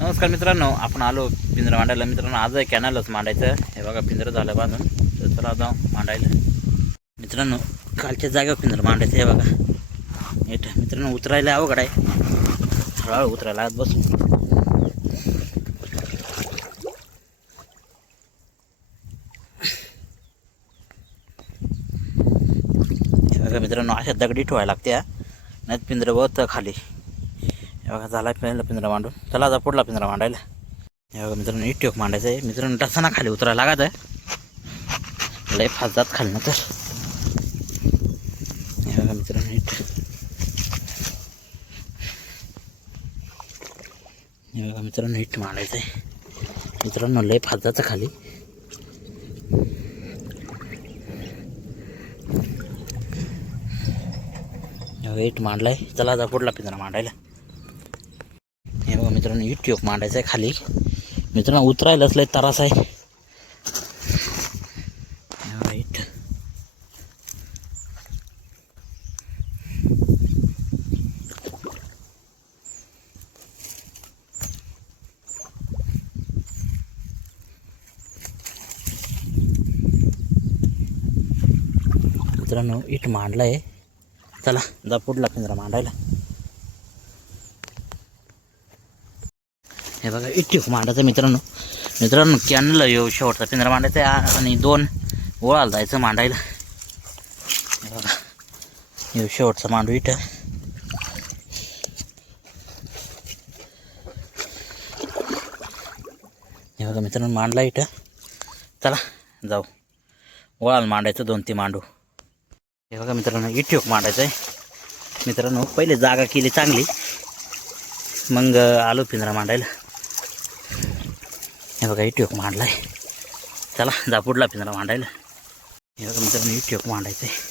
नमस्कार मित्रांनो, आपण आलो पिंजरा मांडायला. मित्रांनो आज आहे कॅनलच मांडायचं. हे बघा पिंजरा झालं बांधून, तर चला जाऊ मांडायला. मित्रांनो कालच्या जागेवर पिंजरा मांडायचं. हे बघा नीट. मित्रांनो उतरायला अवघड आहे, हळूहळू उतरायला आज बसून. हे बघा मित्रांनो अशा दगडी ठेवायला लागते, नाही पिंजरा बघत खाली. हे बघा झाला पहिला पिंजरा मांडून. चला आता पुढला पिंजरा मांडायला. हे बघा मित्रांनो इट ठेक मांडायचं आहे. मित्रांनो टसाना खाली उतरायला लागत आहे, लय फास्ट जात खाली ना. तर हे बघा मित्रांनो इट. हे बघा मित्रांनो इट मांडायचं आहे. मित्रांनो लय फास्ट जातं खाली. इट मांडलाय. चला आता पुढला पिंजरा मांडायला. हे बघा मित्रांनो इट ठेक मांडायचं आहे खाली. मित्रांनो उतरायलाच लय त्रास आहे. इट मित्रांनो इट मांडलाय. चला जा पुढला पिंजरा मांडायला. हे बघा इट ठेक मांडायचं मित्रांनो. मित्रांनो कॅनल येऊ शेवटचा पिंजरा मांडायचा आहे आणि 2 ओळाला जायचं मांडायला. हे बघा येऊ शेवटचा मांडू इट. हे बघा मित्रांनो मांडला इट. चला जाऊ ओळाला मांडायचं 2-3 मांडू. हे बघा मित्रांनो इट ठेक मांडायचं आहे. मित्रांनो पहिले जागा केली चांगली, मग आलो पिंजरा मांडायला. हे बघा इट ठेक मांडलाय. चला जा पुढला पिंजरा मांडायला. हे बघा मित्रांनो इट ठेक मांडायचं आहे.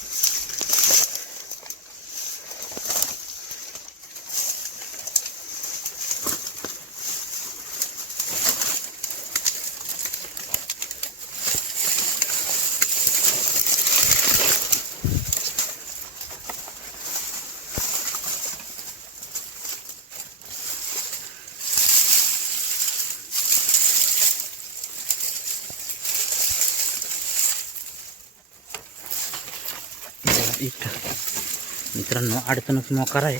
इट मित्रांनो अडचणच मोकार आहे.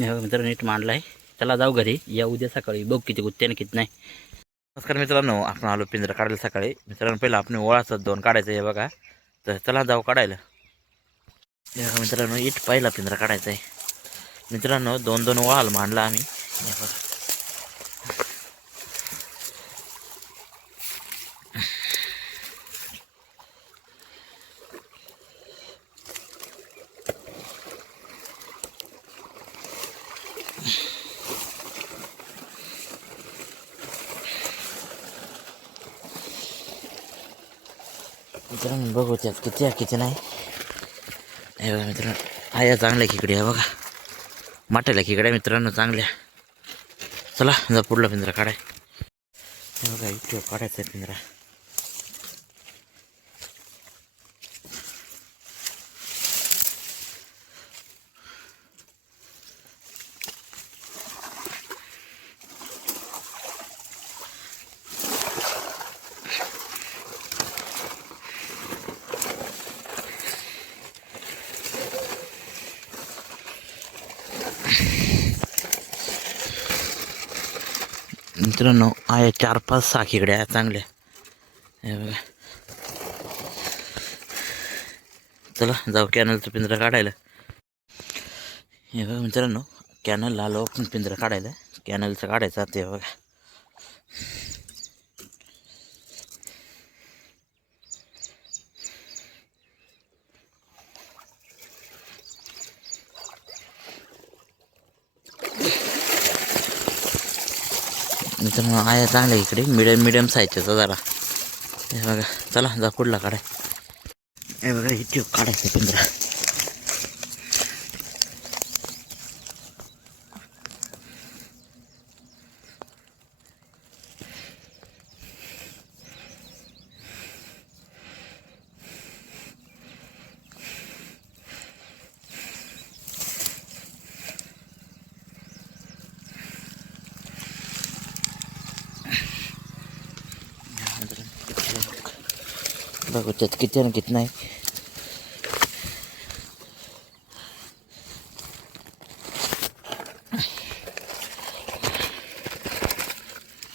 मित्रांनो नीट मांडला आहे. चला जाऊ घरी. या उद्या सकाळी बघू किती गुत्त्याने किती नाही. नमस्कार मित्रांनो, आपण आलो पिंजरा काढायला सकाळी. मित्रांनो पहिला आपण ओळाचं 2 काढायचं आहे बघा, तर चला जाऊ काढायला. मित्रांनो इट पहिला पिंजरा काढायचा आहे. मित्रांनो 2-2 ओळाला मांडला आम्ही. मित्रांनो बघू त्यात किती आहे किती नाही. हे बघा मित्रांनो आहे चांगल्या खेकडे आहे बघा, माट्याला खेकड्या मित्रांनो चांगल्या. चला जा पुढला पिंजरा काढाय. हे बघा इट काढायचा आहे पिंजरा. मित्रांनो आहे 4-5-6 खेकड्या चांगल्या. हे बघा चला जाऊ कॅनलचा पिंजरा काढायला. हे बघा मित्रांनो कॅनलला आलो आपण पिंजरा काढायला. कॅनलचं काढायचं ते बघा. मित्रांनो आहे चांगल्या इकडे मिडियम साईजचा जरा. हे बघा चला जा पुढला काढाय. हे बघा इथे काढायचं पिंजरा. बघू त्यात किती आणि किती नाही.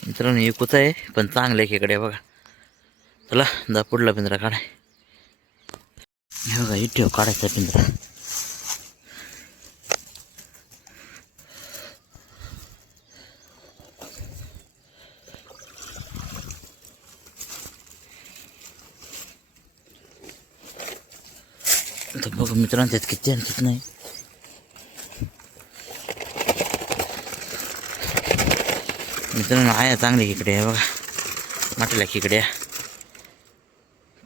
मित्रांनो एकूच आहे पण चांगलं आहे इकडे बघा. चला जा पुढला पिंजरा काढाय. हे बघा इथे काढायचा पिंजरा. तर बघा मित्रांनो त्यात किती आणि किती नाही. मित्रांनो आहे चांगली इकडे आहे बघा. म्हटलं की इकडे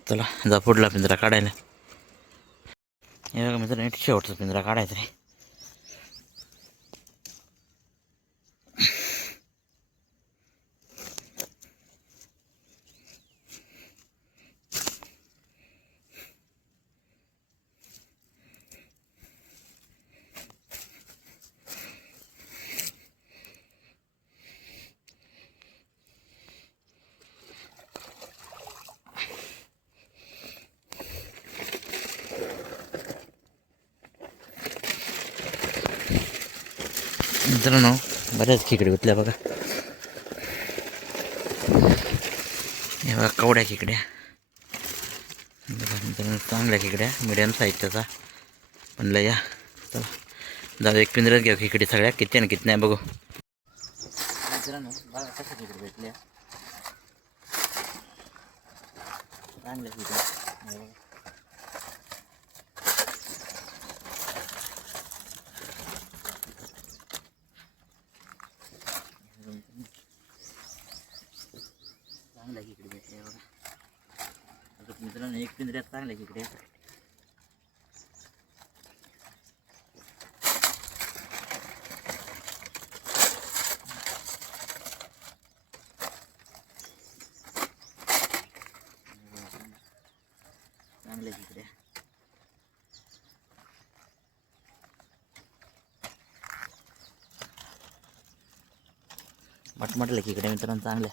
चला जा पुढला पिंजरा काढायला. हे बघा मित्रांनो शेवटचा पिंजरा काढायचा आहे. मित्रांनो बऱ्याच खेकडे होतल्या बघा. हे बघा कवड्या खेकड्या बघा मित्रांनो. चांगल्या खेकड्या मिडियम साईजचा पण लय या. चला जाऊ एक पिंजऱ्यात घ्या खेकडे सगळ्या किती ना किती नाही बघू. मित्रांनो बघा कशा खेकडे भेटल्या चांगल्या खेकड्या. चांगल्या खेकडे भेटल्या बघा. आता मित्रांनो एक पिंजऱ्यात चांगल्या खेकड्या. चांगल्या खेकड्या मटमटल्या खेकड्या मित्रांनो चांगल्या.